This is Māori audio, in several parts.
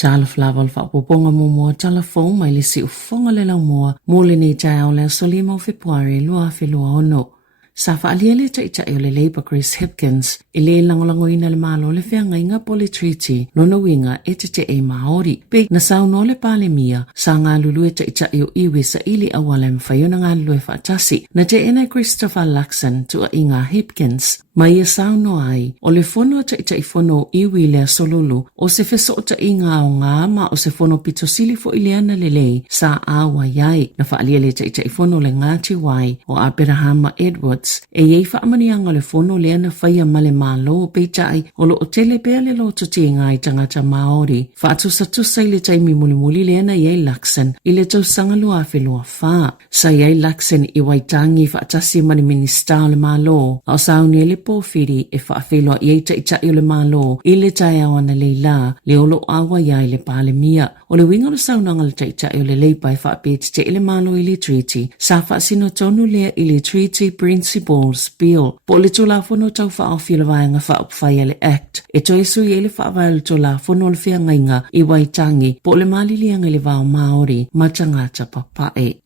Tala flaval fa poponga mo tala fong mai le si ufonga le lau mo le ni jao le solimo February lua filua ono. Sa faaliele ta le Labour Chris Hipkins ile langolango ina le malo le fea ngai nga poli treaty no winga te e Maori pe na sauno le pale mia sa ngā lulu ta iwi sa ili awalem fayona ngā lulu e fatasi na te ena Christopher Luxon tu a inga Hipkins mai e sauno ai o le fono ta fono iwi le solulu o se feso ta inga o ngā ma o se fono pitosili fo ileana lelei sa awa yai na faaliele ta fono le ngati wai o Abraham Edwards e yei whaamanianga le fono lea na whaia male malo peitai o lo o tele pea le lo tuti ngai tangata Maori. Whaatusa tusa i le taimi muli lea na yei Luxon i le tau sangalo a whelua wha. Sa yei Luxon i waitangi whaatasi mani minista o le malo. Ao sauni e le pōwhiri e whaawhelua yei tai o le malo i le tai awana le la le olo awa yai le pāle mia. O le winga le saunanga le tai o le leipai whaapete te i le malo i le treaty. Sa whaasino tonu lea i le treaty Principles Bill. Po le tola fono tau whaofi le vaenga whaopwhai le Act. E toi sui e le whaavai le tola fono le whia ngainga i waitangi po le malilianga le vao Maori matangata papae.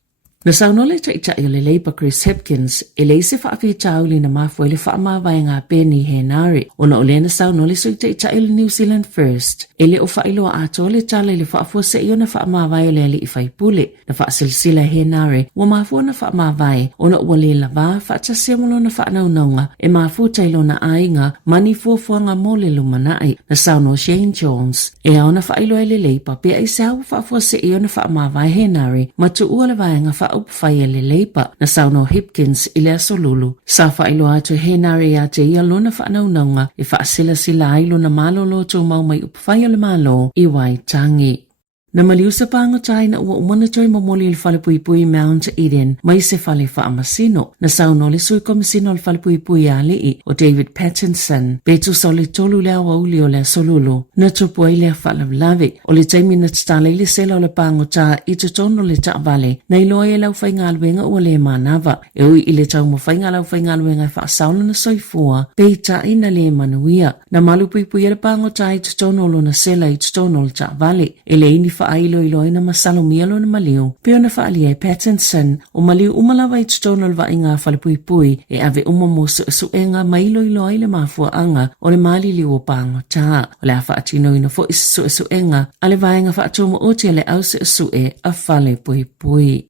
Na saunole ta le Labour Chris Hipkins e le se whaafi tauli na mafua le whaamawai ngā pēni henare. O na ole na saunole sui ta le New Zealand First. E le o whailoa ato le tala le whaafua se io na whaamawai le ali i whaipule. Na whaasilsila henare wa mafua na whaamawai o na ua le lava whaatasemolo na whaanaunaunga e mafua tailo na ainga mani fuafuanga mo le lumanai. Na sauno Shane Jones e au na whailoa le leipa pe ai sau whaafua se io na whaamawai henare matu ua le vaenga upfaya le leipa na sauno Hipkins i le asolulu. Sa whailo atu henare a te ia lona whaanaunanga e whaasila sila ailo na malo loto mau mai upfaya le malo i waitangi. Na maliusa pango tai na ua umana toi mamoli il whalepuipui Mount Eden mai se whale whaamasino. Na sauno le sui komisino il whalepuipui a lii o David Pattinson. Betu sa le tolu lea wa uli o le solulu. Na tupu ai lea whalavlavi. O le taimi na tala ili sela o le pango ta i te tono le ta vale. Na iloa e lau whaingaluenga ua le manava. E ui ile tau mo whaingaluenga wha sauna na soifua. Peita ina le manuia. Na malupuipui e le pango ta i te tono lo na sela i te tono le ta vale. E le ini ailo ina masalomia lo na maliu. Peo na whaalia e Pattinson o maliu umalawa i tutono le vainga whalepuipui e ave umamo suenga mailo ai le mafua anga o le mali liu o pango ta. O le a whaatino ina fo isu suenga a le vainga whaatoma oti le au sue a whalepuipui.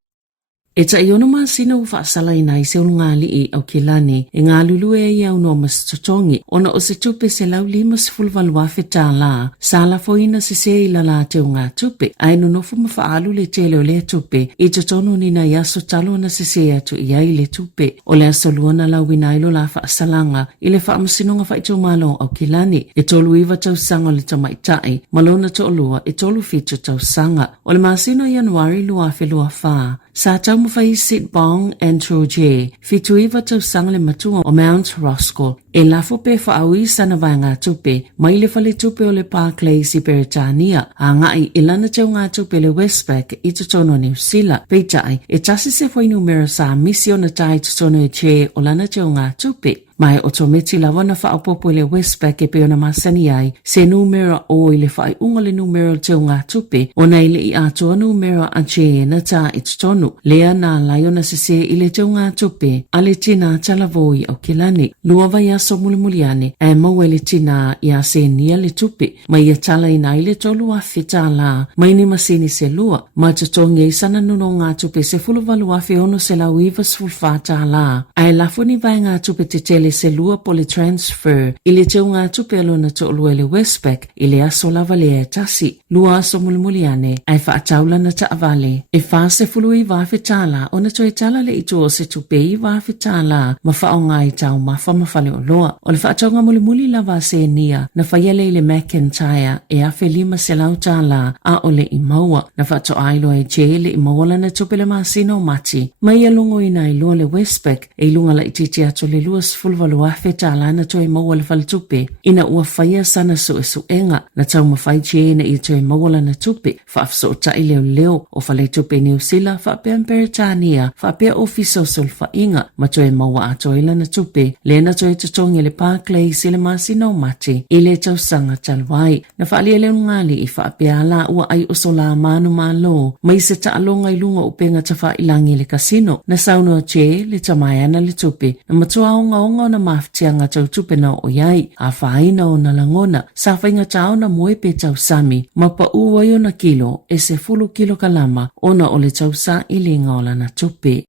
E ta iona masina u whaasala ina i se unga li au kilani e ngā lulu e iau no mas totongi ona o se tupe se lau lima se fulvalua whetā la sala fo ina se se ila la te unga tupe ai no nofu mawhaalu le tele o le tupe i totono nina i aso talo na se se atu i ai le tupe o le aso luana lau winailo la whaasalanga i le whaamasinonga whaitu malo au kilani e tolu iwa tau sanga le tamaitai malona to olua e tolu fitu tau sanga o le masino Januari lua whelua wha sa tau mawhai Sit Bong and Troje, fitu iwa tau sanga le matua o Mount Roscoe. E lafo pe whaaui sana vai ngā tupe, mai le whale tupe o le Parklays i Beretania, a ngai ilana tau ngā tupe le Westpac i tutono New Zealand. Peitai, e tasi se whai numero sa misio na tai tutono e che o lana tau ngā tupe. Mai o tometi la wana whaapopo le Westpac e peona masani ai, se numero o i le whai unga le numero tau ngā tupe, o nei le i atoa numero a che na ta i tutonu. Lea nā laiona se se i le tau ngā tupe, a le tina talavoi au kilani. Lua vai aso mulimuliane, e maua le tina i a se nia le tupe, mai a tala ina i le tolu a whita la, mai ni masini se lua, ma tutongi i sana nuno ngā tupe se fuluvalu a ono se lau iwa sfulfata la. Ai lafu ni vai ngā tupe te tele se lua po le transfer, i le tau ngā tupe alona to olua le Westpac, i le aso lava le e tasi. Lua aso mulimuliane, ai whaataula na taavale. E wha se fulu i wawhetala, o na toi tala le ito o se tupe i wawhetala, ma whaonga i tau mafa mawhale o loa. O le whaatonga mulimuli lava se nia, na whaiele i le McIntyre, e awhi lima se lau tala, a o le i maua. Na whaato ailo e jele i mawala na tupe le masino mati. Mai alongo ina i lua le Westpac, e ilunga la ititi ato le luas fulu valua fe tala na toi mawala faltupe ina ua faya sana su enga na tau mawhai chie na i toi mawala na tupe faafso ta i leo o fale tupe New Zealand faapea Peritania faapea ofiso sulfa inga ma toi mawa atoila na tupe le na toi tutongi le Parkley sile masina o mate ile tau sanga talwai na faalia leo ngali i faapea la ua ai usola manu malo mai se ta alonga ilunga upenga tafa ilangi le kasino na sauno che le tamaya na le tupe na matua onga na maftianga tau tupe na o yai a faina o na langona sa fainga tau na moepe tau sami mapa uwa yo na kilo e se fulu kilo kalama ona o le tau sa ilinga ola na tupe.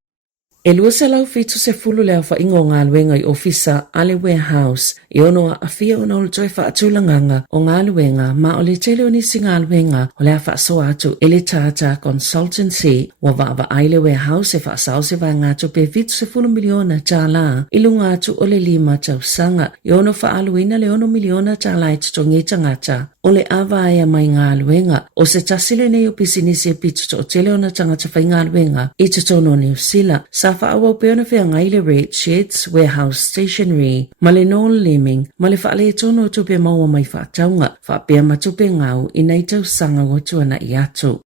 E lua se lau fitu se fulu leo fa ingo ngā luenga i ofisa ale warehouse i ono a fia ona o le toi fa atulanganga o ngā luenga ma o le tele o nisi ngā luenga o lea fa so atu ele tata consultancy wa va aile warehouse e fa sao se va ngā tupe fitu se fulu miliona tala i lunga atu o le 5 tau sanga i ono fa aluina le 1 miliona tala i tutongi tangata o le awa ea mai ngā luenga o se tasile nei o pisinisi e pitu to o tele o na tangata fai ngā luenga i tutono New Zealand sa fa'awa peona fea ngaile rate sheds, warehouse stationery, male no liming, male fa'ale tono tupe maua mai fa'ataunga, fa'apea matupe ngau inai tau sanga wotuana i atu.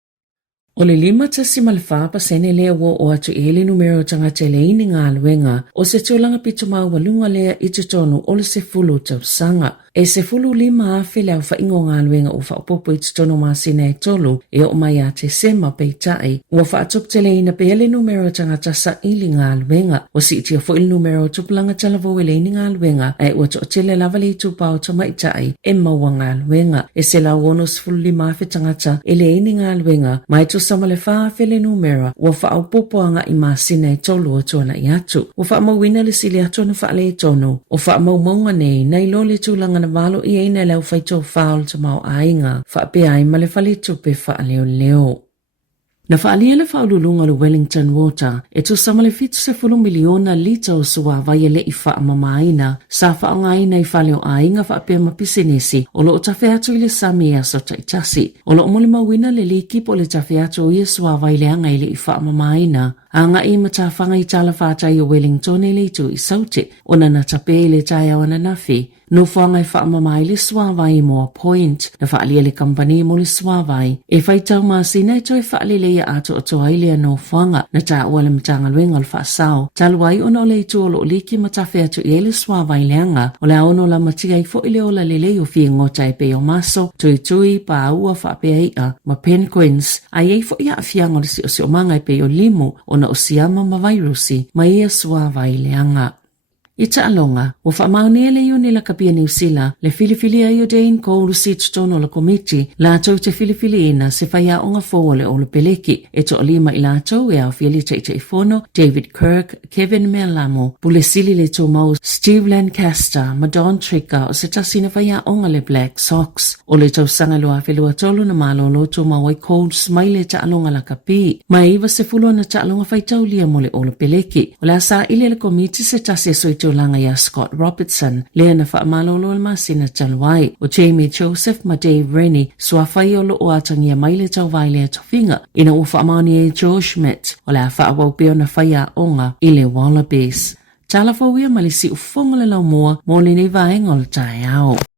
O le 5 tasi malfa sene lea o atu ele numero tangata le ini ngā luenga, o se tūlanga pitu walunga lea i tutono o le se fulu tau sanga. E se fulu 5 afe leo fa ingo ngā luenga o whaapopo i tutono masina e tolu e o mai a te sema peitai. Ua whaatuptele ina pe ele numero tangata sa ili ngā luenga. O si itia fo ili numero tupulanga talavo ele ini ngā luenga e ua to tele lavali tupao to maitai e maua ngā luenga. E se la wono se fulu 5 afe tangata ele ini ngā luenga mai tu samale fa afe le numero ua whaapopo anga i masina e tolu o tuana i atu. Ua whaamawina le sili atu na whaale e tono. O whaamaunga nei nei lo le tūlanga na valo i eina leo faito faul to mau ainga whaapea ai male fali tupe whaaleo leo. Na whaalia le whaululunga le Wellington Water e tu samale fitu se 1 miliona lita o sua vai le i whaamamaina sa whaongaina i whaleo ainga whaapea mapisinisi o lo o tawhi atu i le sami e aso taitasi. O lo o mole mawina le likip o le tawhi atu i sua vai le anga i le i whaamamaina. Anga i matawhanga i tala whātai o Wellington e le tu i saute o na na tape le tai au ananafi. No whanga i whaamamai le swawai moa point na whaalia le company mo le swawai. E whaitau maasina e toi whaali le ia ato o toa ilea no whanga na taa ua le matanga luenga le whaasao. Taluai ono le itu o lo liki matawhi atu i le swawai leanga o le ono la matia i fo ile o la lele o fia ngota e pe o maso tui pa aua whaapea ia ma penguins a ei fo ia fianga le si o manga e pe o limu o na o siama ma virusi ma ia swawai leanga. I taalonga, o whaamaunea le iuni la kapia New Zealand, le filifili a Iodane ko ulusi tutono la komiti, la tau te filifili ina se whaia onga fōle o le peleki, e to olima i la tau e au fiali te ifono, David Kirk, Kevin Melamo, pule sili le tō mau Steve Lancaster, Madon Trigger, o se tasina whaia onga le Black Sox, o le tau sanga lua whelua tolu na malo lo tō mau ai cold smile taalonga la kapi, ma iwa se fulua na taalonga whaitau lia mo le o le peleki, o la sa ili le komiti se tasi soito langa ya Scott Robertson, lea na whaamalolo le masina talwai, o Jamie Joseph ma Dave Rennie, sua whai o lo o atangia maile tau vai lea tofinga, ina o whaamani e Joe Schmidt, o lea whaawau na whaia onga i le Wallabies. Tala whauia malisi ufonga le lau moa, mo le nei vaenga o le tai ao.